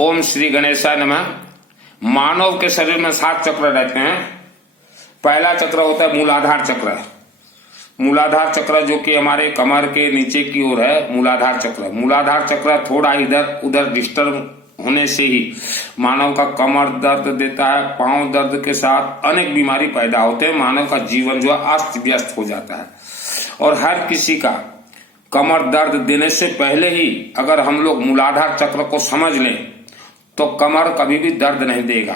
ओम श्री गणेशाय नमः। मानव के शरीर में 7 चक्र रहते हैं। पहला चक्र होता है मूलाधार चक्र। मूलाधार चक्र जो कि हमारे कमर के नीचे की ओर है, मूलाधार चक्र। मूलाधार चक्र थोड़ा इधर उधर डिस्टर्ब होने से ही मानव का कमर दर्द देता है, पांव दर्द के साथ अनेक बीमारी पैदा होते हैं। मानव का जीवन जो है अस्त व्यस्त हो जाता है। और हर किसी का कमर दर्द देने से पहले ही अगर हम लोग मूलाधार चक्र को समझ लें तो कमर कभी भी दर्द नहीं देगा।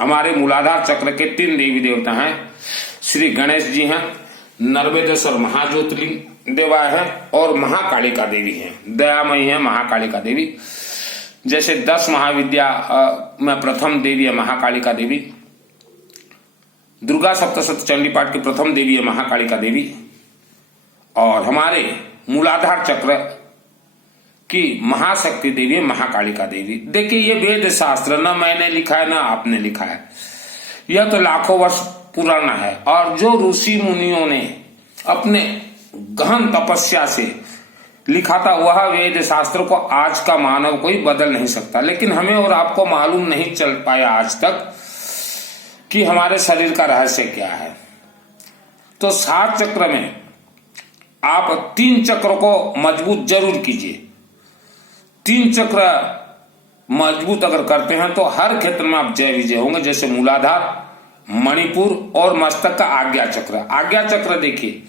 हमारे मूलाधार चक्र के 3 देवी देवता हैं। श्री गणेश जी हैं, नर्मदेश्वर महाज्योतिर्लिंग देवा है और महाकालिका देवी हैं। दयामयी है महाकालिका देवी। जैसे 10 महाविद्या में प्रथम देवी है महाकालिका देवी। दुर्गा सप्तशती चंडी पाठ की प्रथम देवी है महाकालिका देवी। और हमारे मूलाधार चक्र की महाशक्ति देवी है महाकालिका देवी। देखिए ये वेद शास्त्र न मैंने लिखा है न आपने लिखा है, यह तो लाखों वर्ष पुराना है। और जो ऋषि मुनियों ने अपने गहन तपस्या से लिखा था वह वेद शास्त्र को आज का मानव कोई बदल नहीं सकता। लेकिन हमें और आपको मालूम नहीं चल पाया आज तक कि हमारे शरीर का रहस्य क्या है। तो 7 चक्र में आप 3 चक्र को मजबूत जरूर कीजिए। 3 चक्र मजबूत अगर करते हैं तो हर क्षेत्र में आप जय विजय होंगे। जैसे मूलाधार, मणिपुर और मस्तक का आज्ञा चक्र। आज्ञा चक्र देखिए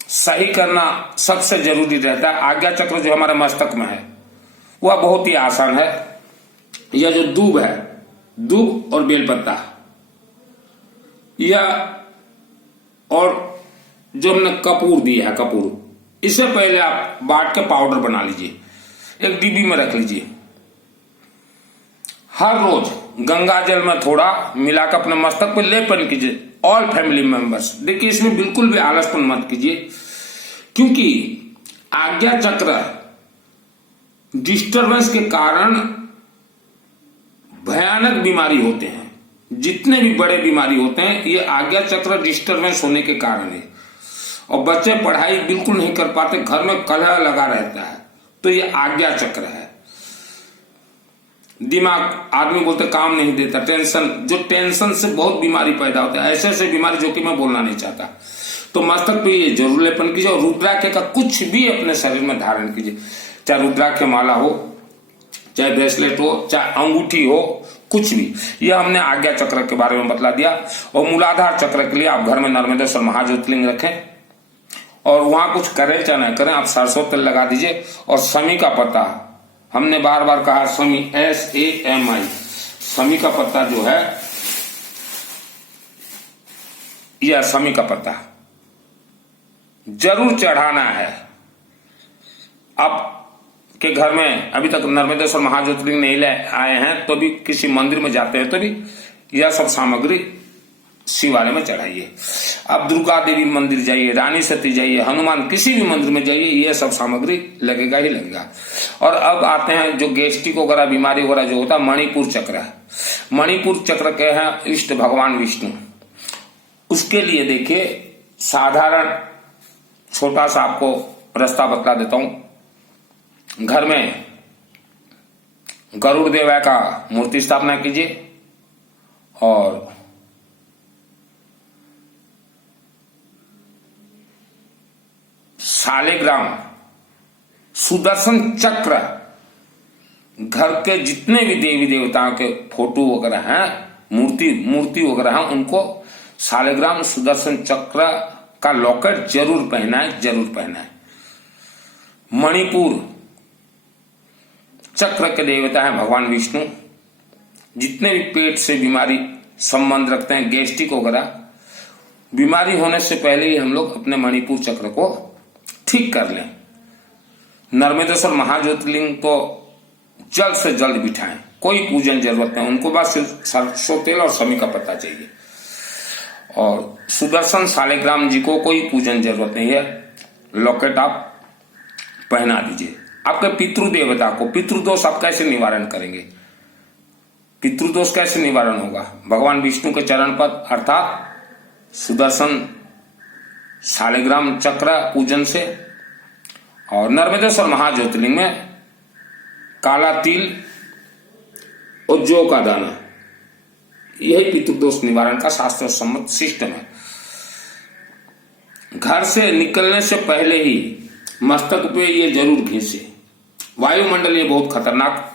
सही करना सबसे जरूरी रहता है। आज्ञा चक्र जो हमारे मस्तक में है वह बहुत ही आसान है। यह जो दूब है, दूब और बेलपत्ता, यह और जो हमने कपूर दिया है, कपूर, इसे पहले आप बांट के पाउडर बना लीजिए, एक डिब्बी में रख लीजिए। हर रोज गंगा जल में थोड़ा मिलाकर अपने मस्तक पर लेपन कीजिए। All family members. देखिए इसमें बिल्कुल भी आलसपन मत कीजिए, क्योंकि आज्ञा चक्र डिस्टरबेंस के कारण भयानक बीमारी होते हैं। जितने भी बड़े बीमारी होते हैं ये आज्ञा चक्र डिस्टरबेंस होने के कारण है। और बच्चे पढ़ाई बिल्कुल नहीं कर पाते, घर में कलह लगा रहता है, तो ये आज्ञा चक्र है। दिमाग आदमी बोलते काम नहीं देता, टेंशन, जो टेंशन से बहुत बीमारी पैदा होता है। ऐसे ऐसे बीमारी जो कि मैं बोलना नहीं चाहता। तो मस्तक पे ये जरूर लेपन कीजिए। और रुद्राक्ष का कुछ भी अपने शरीर में धारण कीजिए, चाहे रुद्राक्ष माला हो, चाहे ब्रेसलेट हो, चाहे अंगूठी हो, कुछ भी। यह हमने आज्ञा चक्र के बारे में बतला दिया। और मूलाधार चक्र के लिए आप घर में नर्मदेश्वर महाज्योतिर्लिंग रखें और वहां कुछ करें चाहे न करें, आप सरसों तेल लगा दीजिए। और समी का पत्ता, हमने बार बार कहा समी, SAMI, समी का पत्ता जो है, यह समी का पत्ता जरूर चढ़ाना है। आप के घर में अभी तक नर्मदेश्वर महाज्योतिर्लिंग नहीं ले आए हैं तो भी किसी मंदिर में जाते हैं तो भी यह सब सामग्री शिवालय में चढ़ाइए। आप दुर्गा देवी मंदिर जाइए, रानी सती जाइए, हनुमान, किसी भी मंदिर में जाइए, यह सब सामग्री लगेगा ही लगेगा। और अब आते हैं जो गैस्ट्रिक वगैरह बीमारी वगैरह जो होता है, मणिपुर चक्र है। मणिपुर चक्र के हैं इष्ट भगवान विष्णु। उसके लिए देखिए साधारण छोटा सा आपको रास्ता बतला देता हूं। घर में गरुड़ देवा का मूर्ति स्थापना कीजिए और शालिग्राम, सुदर्शन चक्र, घर के जितने भी देवी देवताओं के फोटो वगैरह हैं, मूर्ति वगैरह हैं, उनको शालिग्राम सुदर्शन चक्र का लॉकेट जरूर पहनाए, जरूर पहनाए। मणिपुर चक्र के देवता है भगवान विष्णु। जितने भी पेट से बीमारी संबंध रखते हैं, गैस्ट्रिक वगैरह बीमारी होने से पहले ही हम लोग अपने मणिपुर चक्र को ठीक कर लें। नर्मदेश्वर महाज्योतिर्लिंग को जल्द से जल्द बिठाएं, कोई पूजन जरूरत नहीं, उनको बस सरसों तेल और समी का पत्ता चाहिए। और सुदर्शन शालिग्राम जी को कोई पूजन जरूरत नहीं है, लॉकेट आप पहना दीजिए। आपके पितृदेवता को, पितृदोष आप कैसे निवारण करेंगे? पितृदोष कैसे निवारण होगा? भगवान विष्णु के चरण पद अर्थात सुदर्शन शालिग्राम चक्र पूजन से। और नर्मदेश्वर महाज्योतिर्लिंग में काला तिल और जौ का दाना, यही पितृदोष निवारण का शास्त्र सम्मत सिस्टम है। घर से निकलने से पहले ही मस्तक पे ये जरूर घिसे। वायुमंडल ये बहुत खतरनाक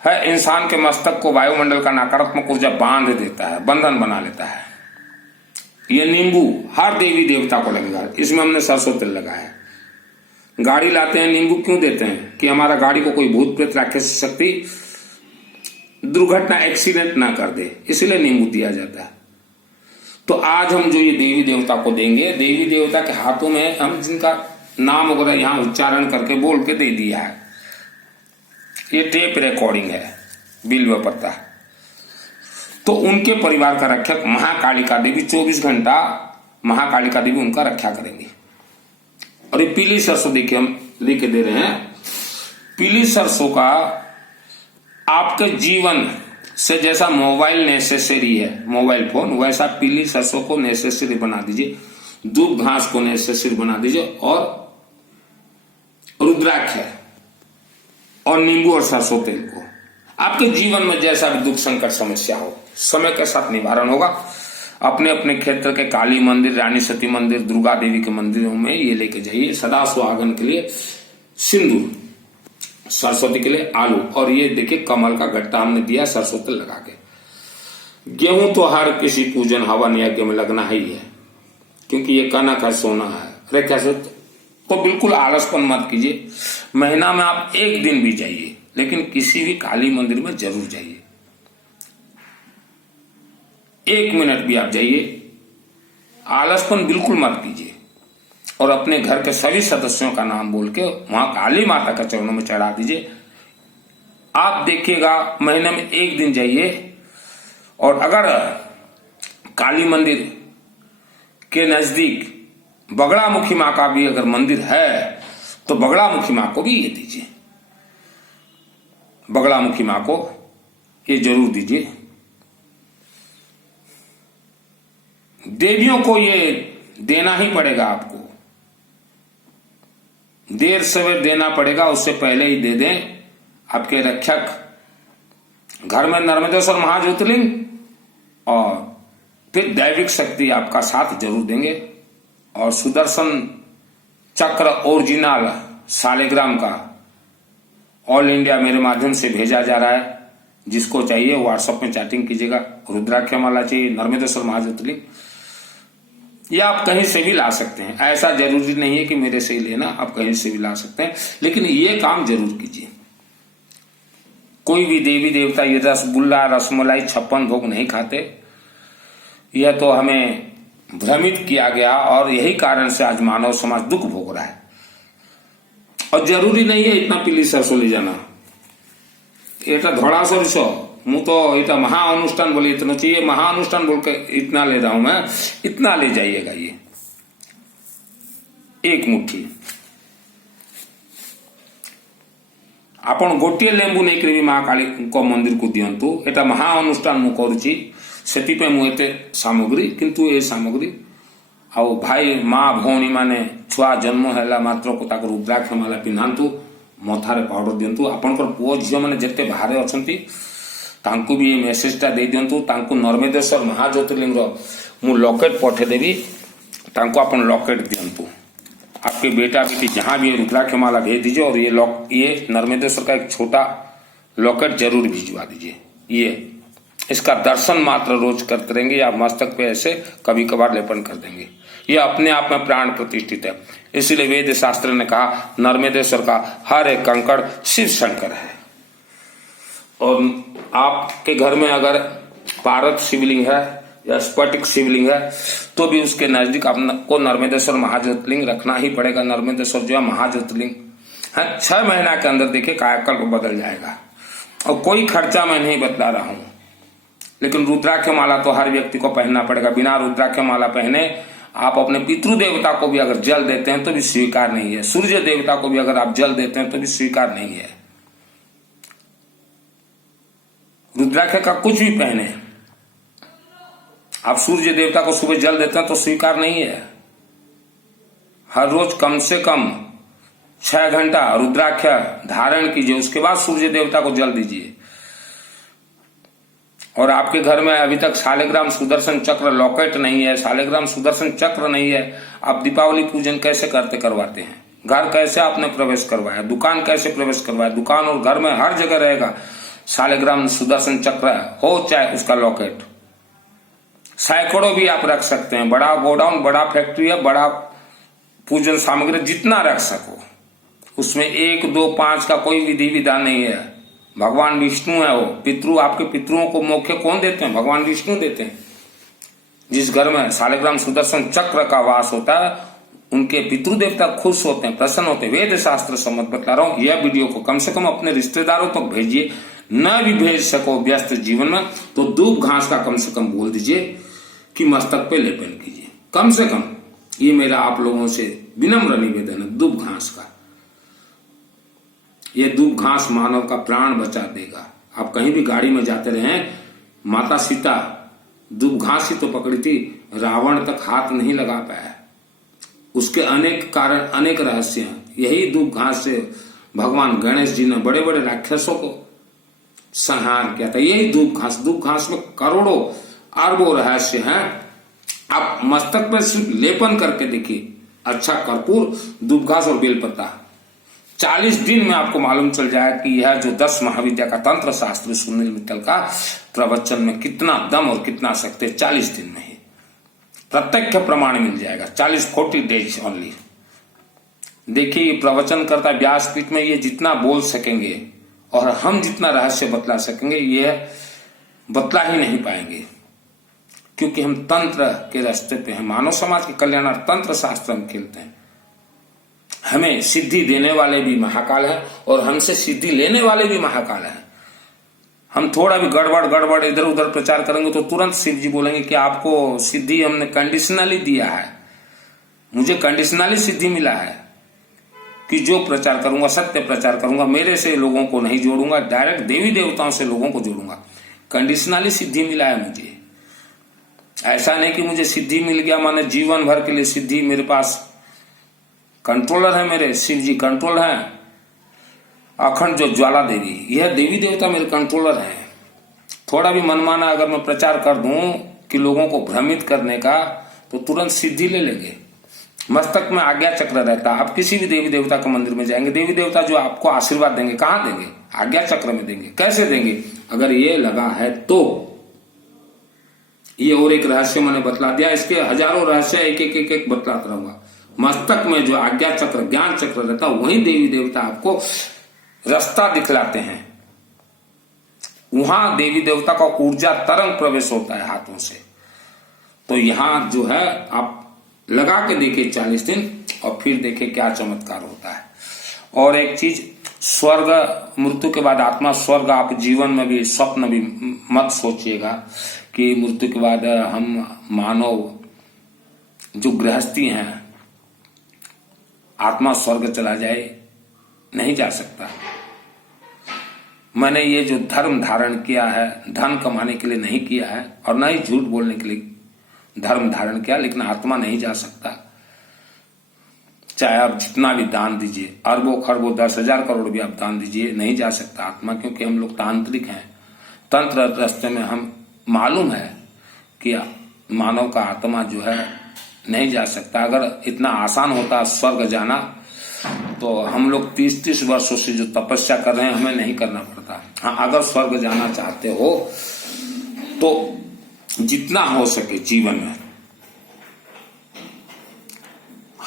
है, इंसान के मस्तक को वायुमंडल का नकारात्मक ऊर्जा बांध देता है, बंधन बना लेता है। ये नींबू हर देवी देवता को लगेगा, इसमें हमने सरसों तेल लगाया है। गाड़ी लाते हैं नींबू क्यों देते हैं? कि हमारा गाड़ी को कोई भूत प्रेत राक्षस शक्ति दुर्घटना एक्सीडेंट ना कर दे, इसलिए नींबू दिया जाता है। तो आज हम जो ये देवी देवता को देंगे, देवी देवता के हाथों में हम जिनका नाम वगैरह यहाँ उच्चारण करके बोल के दे दिया है, ये टेप रिकॉर्डिंग है, बिल्व पत्ता। तो उनके परिवार का रक्षक महाकालिका देवी 24 घंटा महाकालिका देवी उनका रक्षा करेंगे। और ये पीली सरसों देखिए हम लेके दे रहे हैं। पीली सरसों का आपके जीवन से जैसा मोबाइल नेसेसरी है, मोबाइल फोन, वैसा पीली सरसों को नेसेसरी बना दीजिए, दूब घास को नेसेसरी बना दीजिए, और रुद्राक्ष और नींबू और सरसों तेल को आपके जीवन में जैसा भी दुख संकट समस्या हो, समय के साथ निवारण होगा। अपने अपने क्षेत्र के काली मंदिर, रानी सती मंदिर, दुर्गा देवी के मंदिरों में ये लेके जाइए। सदा सुहागन के लिए सिंदूर, सरस्वती के लिए आलू, और ये देखिए कमल का गट्टा हमने दिया सरसों तेल लगा के। गेहूं तो हर किसी पूजन हवन यज्ञ में लगना ही है, क्योंकि ये कनक है, सोना है। अरे कैसे? तो बिल्कुल आलसपन मत कीजिए। महीना में आप एक दिन भी जाइए, लेकिन किसी भी काली मंदिर में जरूर जाइए। 1 मिनट भी आप जाइए, आलसपन बिल्कुल मत कीजिए, और अपने घर के सभी सदस्यों का नाम बोल के वहां काली माता के चरणों में चढ़ा दीजिए। आप देखिएगा महीने में 1 दिन जाइए, और अगर काली मंदिर के नजदीक बगड़ामुखी माँ का भी अगर मंदिर है तो बगड़ामुखी माँ को भी ये दीजिए, बगड़ामुखी माँ को ये जरूर दीजिए। देवियों को ये देना ही पड़ेगा, आपको देर सवेर देना पड़ेगा, उससे पहले ही दे दें। आपके रक्षक घर में नर्मदेश्वर महाज्योतिर्लिंग और फिर दैविक शक्ति आपका साथ जरूर देंगे। और सुदर्शन चक्र ओरिजिनल सालेग्राम का ऑल इंडिया मेरे माध्यम से भेजा जा रहा है, जिसको चाहिए व्हाट्सएप में चैटिंग कीजिएगा। रुद्राक्ष माला चाहिए, नर्मदेश्वर महाज्योतिर्लिंग, ये आप कहीं से भी ला सकते हैं। ऐसा जरूरी नहीं है कि मेरे से ही लेना, आप कहीं से भी ला सकते हैं, लेकिन ये काम जरूर कीजिए। कोई भी देवी देवता ये रसगुल्ला, रसमलाई, 56 भोग नहीं खाते, यह तो हमें भ्रमित किया गया, और यही कारण से आज मानव समाज दुख भोग रहा है। और जरूरी नहीं है इतना पीली सरसों ले जाना, एटा धड़ा सरसों मु तो इतना महाअनुष्ठान बोले इतना चाहिए, महाअनुष्ठान बोल के इतना ले रहा हूं मैं, इतना ले जाइएगा। ये 1 मुट्ठी आपण गोटे लेंबू नहीं करी महाकाली को मंदिर को दियंतु। एटा महाअनुष्ठान मु करूची, सेतिपे मु एते सामग्री, किंतु ए सामग्री आउ भाई माँ भौणी माने छुआ जन्म हैला मात्र को ताको रुद्राक्ष माला पिंधांतु, मथारे पाउडर दियंतु। आपनकर पुओ झियो माने जेते बाहरे अछंती तांकु भी ये मेसेजटा दे दियंतु। तांकु नर्मदेश्वर महाज्योतिर्लिंग मु लॉकेट पठे देवी, तांकु आपन लॉकेट दियंतु। आपके बेटा बेटी जहां भी रुद्राक्ष माला भेज दीजिए, और ये नर्मदेश्वर का एक छोटा लॉकेट जरूर भिजवा दीजिए। ये इसका दर्शन मात्र रोज करते रहेंगे, या मस्तक पे ऐसे कभी कभार लेपन कर देंगे, यह अपने आप में प्राण प्रतिष्ठित है। इसलिए वेद शास्त्र ने कहा नर्मदेश्वर का हर एक कंकड़ शिव शंकर है। और आपके घर में अगर पारद शिवलिंग है या स्फटिक शिवलिंग है, तो भी उसके नजदीक आपको नर्मदेश्वर महाज्योतिर्लिंग रखना ही पड़ेगा। नर्मदेश्वर जो है महाज्योतिर्लिंग है, 6 महीना के अंदर देखिए कायाकल्प बदल जाएगा। और कोई खर्चा मैं नहीं बतला रहा हूं, लेकिन रुद्राक्ष माला तो हर व्यक्ति को पहनना पड़ेगा। बिना रुद्राक्ष माला पहने आप अपने पितृ देवता को भी अगर जल देते हैं तो भी स्वीकार नहीं है। सूर्य देवता को भी अगर आप जल देते हैं तो भी स्वीकार नहीं है। रुद्राक्ष का कुछ भी पहने, आप सूर्य देवता को सुबह जल देते हैं तो स्वीकार नहीं है। हर रोज कम से कम 6 घंटा रुद्राक्ष धारण कीजिए, उसके बाद सूर्य देवता को जल दीजिए। और आपके घर में अभी तक शालिग्राम सुदर्शन चक्र लॉकेट नहीं है, शालिग्राम सुदर्शन चक्र नहीं है, आप दीपावली पूजन कैसे करवाते हैं? घर कैसे आपने प्रवेश करवाया? दुकान कैसे प्रवेश करवाया? दुकान और घर में हर जगह रहेगा शालिग्राम सुदर्शन चक्र हो चाहे उसका लॉकेट। सैकड़ों भी आप रख सकते हैं, बड़ा गोडाउन, बड़ा फैक्ट्री है, बड़ा पूजन सामग्री जितना रख सको, उसमें 1, 2, 5 का कोई विधि विधान नहीं है। भगवान विष्णु है वो। पितृ, आपके पितरों को मोक्ष कौन देते हैं? भगवान विष्णु देते हैं। जिस घर में शालिग्राम सुदर्शन चक्र का वास होता है उनके पितृ देवता खुश होते हैं, प्रसन्न होते हैं। वेद शास्त्र सम्मत बतला रहा हूं। यह वीडियो को कम से कम अपने रिश्तेदारों तक भेजिए। न भी भेज सको व्यस्त जीवन में तो दूब घास का कम से कम बोल दीजिए कि मस्तक पे लेपन कीजिए, कम से कम। ये मेरा आप लोगों से विनम्र निवेदन है दूब घास का। ये दूब घास मानव का प्राण बचा देगा। आप कहीं भी गाड़ी में जाते रहे, माता सीता दूब घास ही तो पकड़ी थी, रावण तक हाथ नहीं लगा पाया। उसके अनेक कारण, अनेक रहस्य हैं। यही दूब घास से भगवान गणेश जी ने बड़े बड़े राक्षसों को संहार किया था। यही दूब घास में करोड़ों अरबों रहस्य हैं। आप मस्तक पर सिर्फ लेपन करके देखिए, अच्छा कर्पूर, दूब घास और बेलपत्ता, 40 दिन में आपको मालूम चल जाए कि यह जो 10 महाविद्या का तंत्र शास्त्र सुनील मित्तल का प्रवचन में कितना दम और कितना शक्ति, 40 दिन में ही प्रत्यक्ष प्रमाण मिल जाएगा। 40 डेज ओनली। देखिए ये प्रवचन करता व्यासपीठ में, ये जितना बोल सकेंगे और हम जितना रहस्य बतला सकेंगे यह बतला ही नहीं पाएंगे, क्योंकि हम तंत्र के रास्ते पे हैं। मानव समाज के कल्याणार्थ तंत्र शास्त्र हम खेलते हैं। हमें सिद्धि देने वाले भी महाकाल है और हमसे सिद्धि लेने वाले भी महाकाल है। हम थोड़ा भी गड़बड़ इधर उधर प्रचार करेंगे तो तुरंत शिव जी बोलेंगे कि आपको सिद्धि हमने कंडीशनली दिया है, मुझे कंडीशनली सिद्धि मिला है कि जो प्रचार करूंगा सत्य प्रचार करूंगा, मेरे से लोगों को नहीं जोड़ूंगा, डायरेक्ट देवी देवताओं से लोगों को जोड़ूंगा। कंडीशनली सिद्धि मिला है मुझे। ऐसा नहीं कि मुझे सिद्धि मिल गया माने जीवन भर के लिए सिद्धि। मेरे पास कंट्रोलर है, मेरे शिव जी कंट्रोल है। अखंड जो ज्वाला देवी, यह देवी देवता मेरे कंट्रोलर हैं। थोड़ा भी मनमाना अगर मैं प्रचार कर दूं कि लोगों को भ्रमित करने का, तो तुरंत सिद्धि ले लेंगे। मस्तक में आज्ञा चक्र रहता है। आप किसी भी देवी देवता के मंदिर में जाएंगे, देवी देवता जो आपको आशीर्वाद देंगे, कहां देंगे? आज्ञा चक्र में देंगे। कैसे देंगे? अगर ये लगा है तो। ये और एक रहस्य मैंने बतला दिया, इसके हजारों रहस्य एक बतलाता रहूंगा। मस्तक में जो आज्ञा चक्र, ज्ञान चक्र रहता है, वही देवी देवता आपको रास्ता दिखलाते हैं। वहां देवी देवता का ऊर्जा तरंग प्रवेश होता है हाथों से। तो यहां जो है आप लगा के देखिए 40 दिन और फिर देखिए क्या चमत्कार होता है। और एक चीज, स्वर्ग, मृत्यु के बाद आत्मा स्वर्ग, आप जीवन में भी स्वप्न भी मत सोचिएगा कि मृत्यु के बाद हम मानव जो गृहस्थी हैं आत्मा स्वर्ग चला जाए, नहीं जा सकता। मैंने ये जो धर्म धारण किया है, धन कमाने के लिए नहीं किया है और न ही झूठ बोलने के लिए धर्म धारण किया, लेकिन आत्मा नहीं जा सकता। चाहे आप जितना भी दान दीजिए, अरबों खरबों 10,000 करोड़ भी आप दान दीजिए, नहीं जा सकता आत्मा, क्योंकि हम लोग तांत्रिक हैं। तंत्र रास्ते में हम मालूम है कि मानव का आत्मा जो है नहीं जा सकता। अगर इतना आसान होता स्वर्ग जाना तो हम लोग 30-30 वर्षों से जो तपस्या कर रहे हैं हमें नहीं करना पड़ता। हाँ, अगर स्वर्ग जाना चाहते हो तो जितना हो सके जीवन में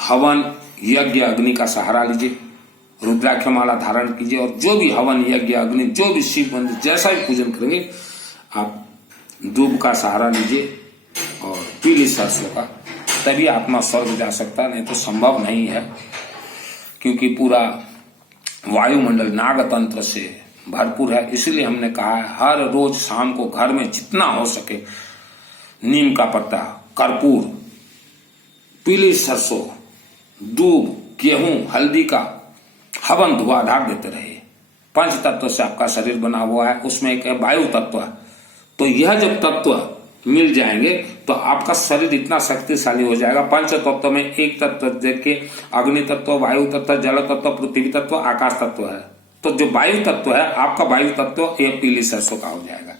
हवन यज्ञ अग्नि का सहारा लीजिए, रुद्राक्ष माला धारण कीजिए और जो भी हवन यज्ञ अग्नि, जो भी शिव मंदिर जैसा भी पूजन करेंगे, आप दूब का सहारा लीजिए और पीली सरसों का, तभी आत्मा स्वर्ग जा सकता, नहीं तो संभव नहीं है। क्योंकि पूरा वायुमंडल नागतंत्र से भरपूर है। इसलिए हमने कहा है हर रोज शाम को घर में जितना हो सके नीम का पत्ता, कर्पूर, पीली सरसों, दूब, गेहूं, हल्दी का हवन धुआंधार देते रहे। 5 तत्व से आपका शरीर बना हुआ है, उसमें एक है वायु तत्व। तो यह जब तत्व मिल जाएंगे तो आपका शरीर इतना शक्तिशाली हो जाएगा। पंच तत्व में एक तत्व देखिए, अग्नि तत्व, वायु तत्व, जल तत्व, पृथ्वी तत्व, आकाश तत्व है। तो जो वायु तत्व है, आपका वायु तत्व ये पीली सरसों का हो जाएगा,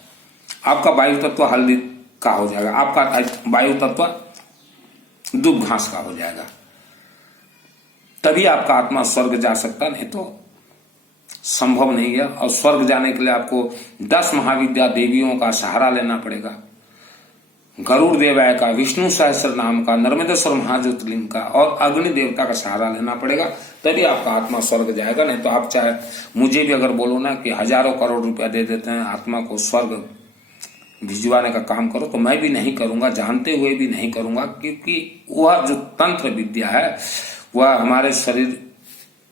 आपका वायु तत्व हल्दी का हो जाएगा, आपका वायु तत्व दूब घास का हो जाएगा। तभी आपका आत्मा स्वर्ग जा सकता, नहीं तो संभव नहीं है। और स्वर्ग जाने के लिए आपको 10 महाविद्या देवियों का सहारा लेना पड़ेगा, गरुड़ देवाय का, विष्णु सहस्त्र नाम का, नर्मदेश्वर महाज्योतिर्लिंग का और अग्नि देवता का सहारा लेना पड़ेगा, तभी आपका आत्मा स्वर्ग जाएगा। नहीं तो आप चाहे मुझे भी अगर बोलो ना कि हजारों करोड़ रुपया दे देते हैं आत्मा को स्वर्ग भिजवाने का काम करो, तो मैं भी नहीं करूंगा, जानते हुए भी नहीं करूंगा, क्योंकि वह जो तंत्र विद्या है वह हमारे शरीर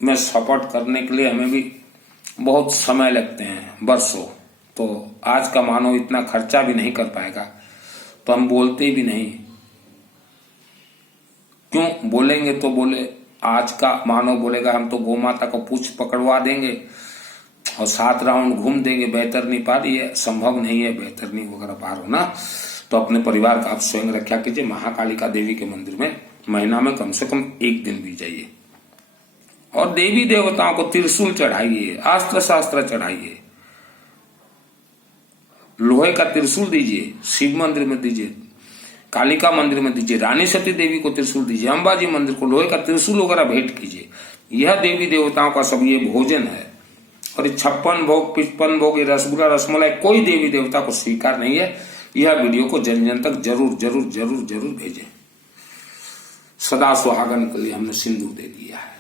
में सपोर्ट करने के लिए हमें भी बहुत समय लगते हैं, वर्षों। तो आज का मानव इतना खर्चा भी नहीं कर पाएगा, तो हम बोलते भी नहीं। क्यों बोलेंगे? तो बोले आज का मानव बोलेगा हम तो गौ माता को पूछ पकड़वा देंगे और 7 राउंड घूम देंगे, बेहतरनी पार। ये संभव नहीं है बेहतरनी वगैरह पार होना। तो अपने परिवार का आप स्वयं रक्षा कीजिए। महाकालिका देवी के मंदिर में महीना में कम से कम 1 दिन भी जाइए और देवी देवताओं को त्रिशूल चढ़ाइए, अस्त्र शास्त्र चढ़ाइए, लोहे का त्रिशूल दीजिए, शिव मंदिर में दीजिए, कालिका मंदिर में दीजिए, रानी सती देवी को त्रिशूल दीजिए, अंबाजी मंदिर को लोहे का त्रिशूल वगैरह भेंट कीजिए। यह देवी देवताओं का सब ये भोजन है। और ये 56 भोग, 55 भोग, ये रसगुल्ला रसमलाई कोई देवी देवता को स्वीकार नहीं है। यह वीडियो को जन जन तक जरूर जरूर जरूर जरूर भेजें। सदा सुहागन के लिए हमने सिंदूर दे दिया है।